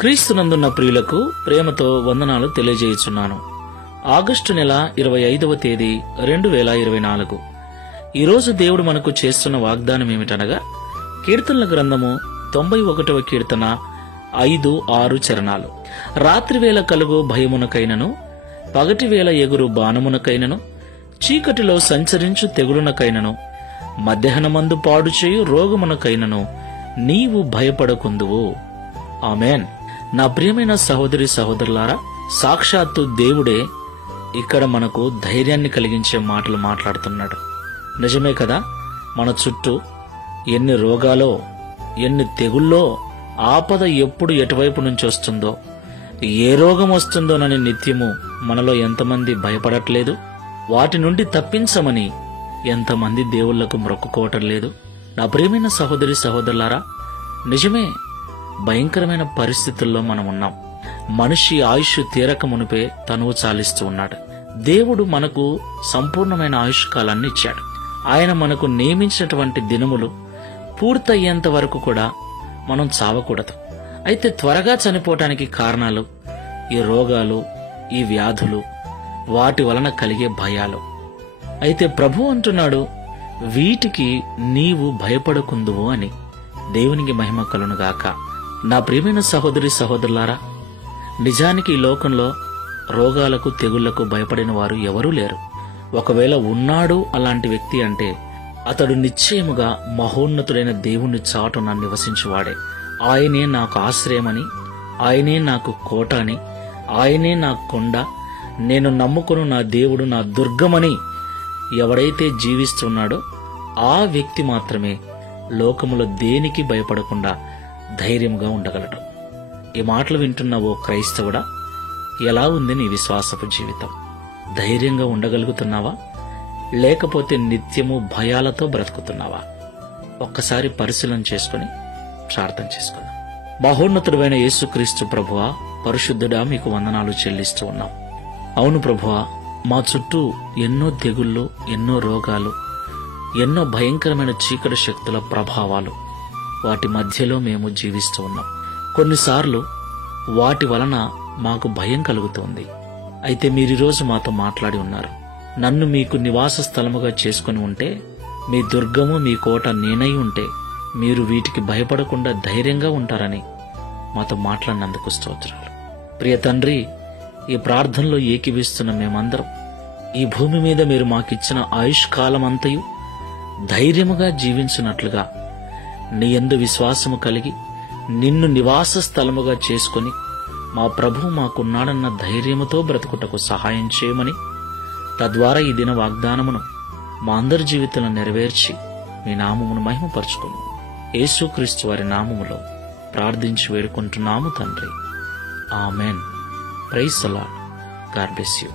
క్రీస్తునందున్న ప్రియులకు ప్రేమతో వందనాలు తెలియజేయుచున్నాను. ఆగస్టు నెల 25వ తేదీ 2024. ఈరోజు దేవుడు మనకు చేస్తున్న వాగ్దానం ఏమిటనగా, కీర్తనల గ్రంథము 91వ కీర్తన 5-6 చరణాలు. రాత్రివేళ కలుగు భయమునకైనను, పగటివేళ ఎగురు బాణమునకైనను, చీకటిలో సంచరించు తెగులునకైనను, మధ్యాహ్నమందు పాడుచేయు రోగమునకైనను నీవు భయపడకుందువు. ఆమెన్. నా ప్రియమైన సహోదరి సహోదరులారా, సాక్షాత్తు దేవుడే ఇక్కడ మనకు ధైర్యాన్ని కలిగించే మాటలు మాట్లాడుతున్నాడు. నిజమే కదా, మన చుట్టూ ఎన్ని రోగాలో, ఎన్ని తెగుల్లో, ఆపద ఎప్పుడు ఎటువైపు నుంచి వస్తుందో, ఏ రోగం వస్తుందోనని నిత్యము మనలో ఎంతమంది భయపడట్లేదు? వాటి నుండి తప్పించమని ఎంతమంది దేవుళ్లకు మొక్కుకోవటం లేదు? నా ప్రియమైన సహోదరి సహోదరులారా, నిజమే, భయంకరమైన పరిస్థితుల్లో మనం ఉన్నాం. మనిషి ఆయుష్ తీరక మునిపే తనువు చాలిస్తూ ఉన్నాడు. దేవుడు మనకు సంపూర్ణమైన ఆయుష్ కాలాన్ని ఇచ్చాడు. ఆయన మనకు నియమించినటువంటి దినములు పూర్తయ్యేంత వరకు కూడా మనం చావకూడదు. అయితే త్వరగా చనిపోవటానికి కారణాలు ఈ రోగాలు, ఈ వ్యాధులు, వాటి వలన కలిగే భయాలు. అయితే ప్రభు అంటున్నాడు, వీటికి నీవు భయపడకుందువు అని. దేవునికి మహిమ కలుగునుగాక. నా ప్రియమైన సహోదరి సహోదరులారా, నిజానికి ఈ లోకంలో రోగాలకు, తెగుళ్లకు భయపడిన వారు ఎవరూ లేరు. ఒకవేళ ఉన్నాడు అలాంటి వ్యక్తి అంటే అతడు నిశ్చయముగా మహోన్నతుడైన దేవుని చాటున నివసించువాడే. ఆయనే నాకు ఆశ్రయమని, ఆయనే నాకు కోట అని, ఆయనే నా కొండ, నేను నమ్ముకును నా దేవుడు నా దుర్గమని ఎవడైతే జీవిస్తున్నాడో ఆ వ్యక్తి మాత్రమే లోకములో దేనికి భయపడకుండా ధైర్యంగా ఉండగలడు. ఈ మాటలు వింటున్న ఓ క్రైస్తవుడా, ఎలా ఉంది నీ విశ్వాసపు జీవితం? ధైర్యంగా ఉండగలుగుతున్నావా? లేకపోతే నిత్యము భయాలతో బ్రతుకుతున్నావా? ఒక్కసారి పరిశీలన చేసుకుని ప్రార్థన చేసుకుందాం. మహోన్నతుడైన యేసుక్రీస్తు ప్రభువా, పరిశుద్ధుడా, మీకు వందనాలు చెల్లిస్తూ ఉన్నాం. అవును ప్రభువా, మా చుట్టూ ఎన్నో తెగుళ్ళు, ఎన్నో రోగాలు, ఎన్నో భయంకరమైన చీకటి శక్తుల ప్రభావాలు, వాటి మధ్యలో మేము జీవిస్తూ ఉన్నాం. కొన్నిసార్లు వాటి వలన మాకు భయం కలుగుతోంది. అయితే మీరీరోజు మాతో మాట్లాడి ఉన్నారు. నన్ను మీకు నివాస స్థలముగా చేసుకుని ఉంటే, మీ దుర్గము, మీ కోట నేనై ఉంటే మీరు వీటికి భయపడకుండా ధైర్యంగా ఉంటారని మాతో మాట్లాడినందుకు స్తోత్రాలు. ప్రియ తండ్రి, ఈ ప్రార్థనలో ఏకీవిస్తున్న మేమందరం ఈ భూమి మీద మీరు మాకిచ్చిన ఆయుష్ కాలమంతయు ధైర్యముగా జీవించినట్లుగా నీ యందు విశ్వాసము కలిగి నిన్ను నివాస స్థలముగా చేసుకుని మా ప్రభువు మాకున్నాడన్న ధైర్యముతో బ్రతుకుటకు సహాయం చేయమని, తద్వారా ఈ దిన వాగ్దానమును మా అందరి జీవితంలో నెరవేర్చి మీ నామమును మహిమపరచుకుని యేసుక్రీస్తు వారి నామములో ప్రార్థించి వేడుకుంటున్నాము తండ్రి. Amen. Praise the Lord. God bless you.